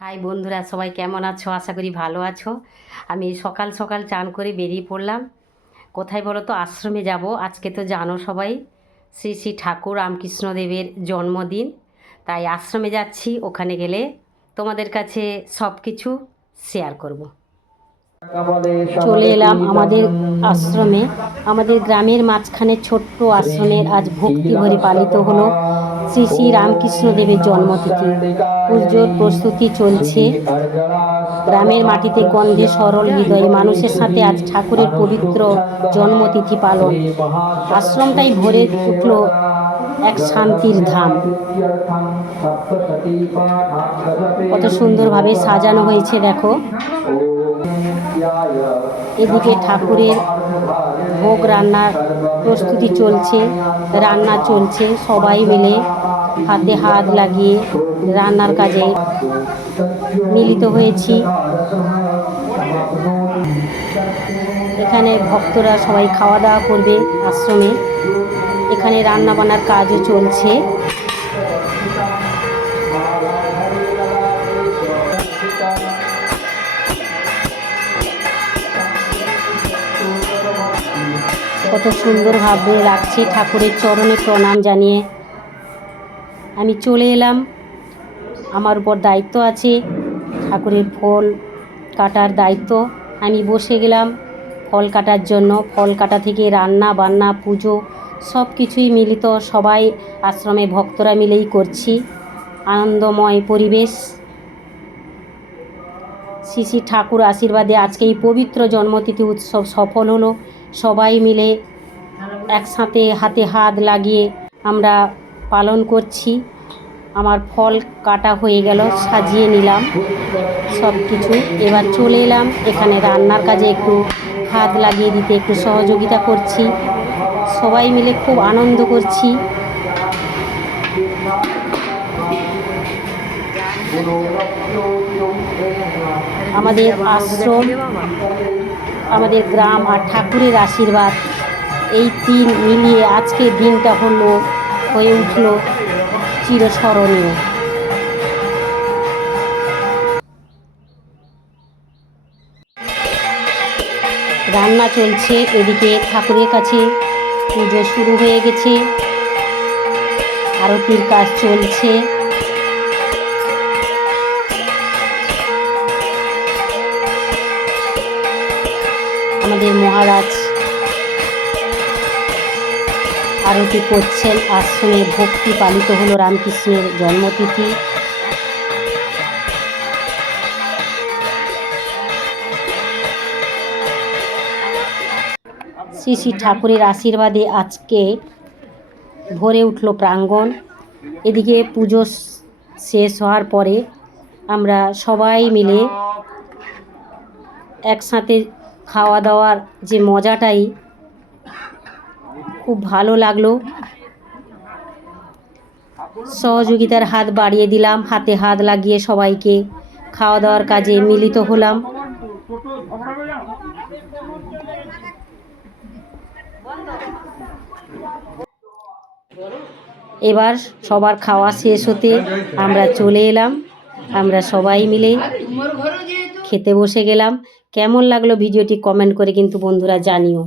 High বন্ধুরা, সবাই কেমন আছো? আশা করি ভালো আছো। আমি সকাল সকাল চান করে বেরিয়ে পড়লাম। কোথায় বলো তো? আশ্রমে যাব। আজকে তো জানো সবাই শ্রী শ্রী ঠাকুর রামকৃষ্ণদেবের জন্মদিন, তাই আশ্রমে যাচ্ছি। ওখানে গেলে তোমাদের কাছে সব কিছু শেয়ার করব। চলে এলাম আমাদের আশ্রমে। আমাদের গ্রামের মাঝখানে ছোট্ট আশ্রমের আজ ভক্তি ভরে পালিত হলো শ্রী শ্রী রামকৃষ্ণদেবের জন্মতিথি। পুজোর প্রস্তুতি চলছে। গ্রামের মাটিতে গন্ধে সরল হৃদয়ে মানুষের সাথে আজ ঠাকুরের পবিত্র জন্মতিথি পালন। আশ্রমটাই ভরে উঠল এক শান্তির ধাম। কত সুন্দরভাবে সাজানো হয়েছে দেখো। এদিকে ঠাকুরের ভোগ রান্নার প্রস্তুতি চলছে, রান্না চলছে। সবাই মিলে হাতে হাত লাগিয়ে রান্নার কাজে মিলিত হয়েছি। এখানে ভক্তরা সবাই খাওয়া দাওয়া করবে আশ্রমে। এখানে রান্না বান্নার কাজও চলছে। কত সুন্দরভাবে লাগছে। ঠাকুরের চরণে প্রণাম জানিয়ে আমি চলে এলাম। আমার উপর দায়িত্ব আছে ঠাকুরের ফল কাটার দায়িত্ব। আমি বসে গেলাম ফল কাটার জন্য। ফল কাটা থেকে রান্না বান্না পুজো সব কিছুই মিলিত, সবাই আশ্রমে ভক্তরা মিলেই করছি। আনন্দময় পরিবেশ। শ্রী শ্রী ঠাকুর আশীর্বাদে আজকে এই পবিত্র জন্মতিথি উৎসব সফল হলো। সবাই মিলে একসাথে হাতে হাত লাগিয়ে আমরা পালন করছি। আমার ফল কাটা হয়ে গেল, সাজিয়ে নিলাম সব কিছু। এবার চলে এলাম এখানে রান্নার কাজে একটু হাত লাগিয়ে দিতে, একটু সহযোগিতা করছি। সবাই মিলে খুব আনন্দ করছি। আমাদের আশ্রম, আমাদের গ্রাম আর ঠাকুরের আশীর্বাদ, এই তিন মিলিয়ে আজকের দিনটা হয়ে উঠল চিরস্মরণীয়। রান্না চলছে, এদিকে ঠাকুরের কাছে পুজো শুরু হয়ে গেছে, আরতির কাজ চলছে। আমাদের মহারাজ আরতি করছেন। আশ্রমে ভক্তি পালিত হলো রামকৃষ্ণের জন্মতিথি। শ্রী শ্রী ঠাকুরের আশীর্বাদে আজকে ভরে উঠল প্রাঙ্গণ। এদিকে পুজো শেষ হওয়ার পরে আমরা সবাই মিলে একসাথে খাওয়া দাওয়ার যে মজাটাই খুব ভালো লাগলো। সহযোগিতার হাত বাড়িয়ে দিলাম, হাতে হাত লাগিয়ে সবাইকে খাওয়া দাওয়ার কাজে মিলিত হলাম। এবার সবার খাওয়া শেষ হতে আমরা চলে এলাম। আমরা সবাই মিলে খেতে বসে গেলাম। কেমন লাগলো ভিডিওটি কমেন্ট করে কিন্তু বন্ধুরা জানিও।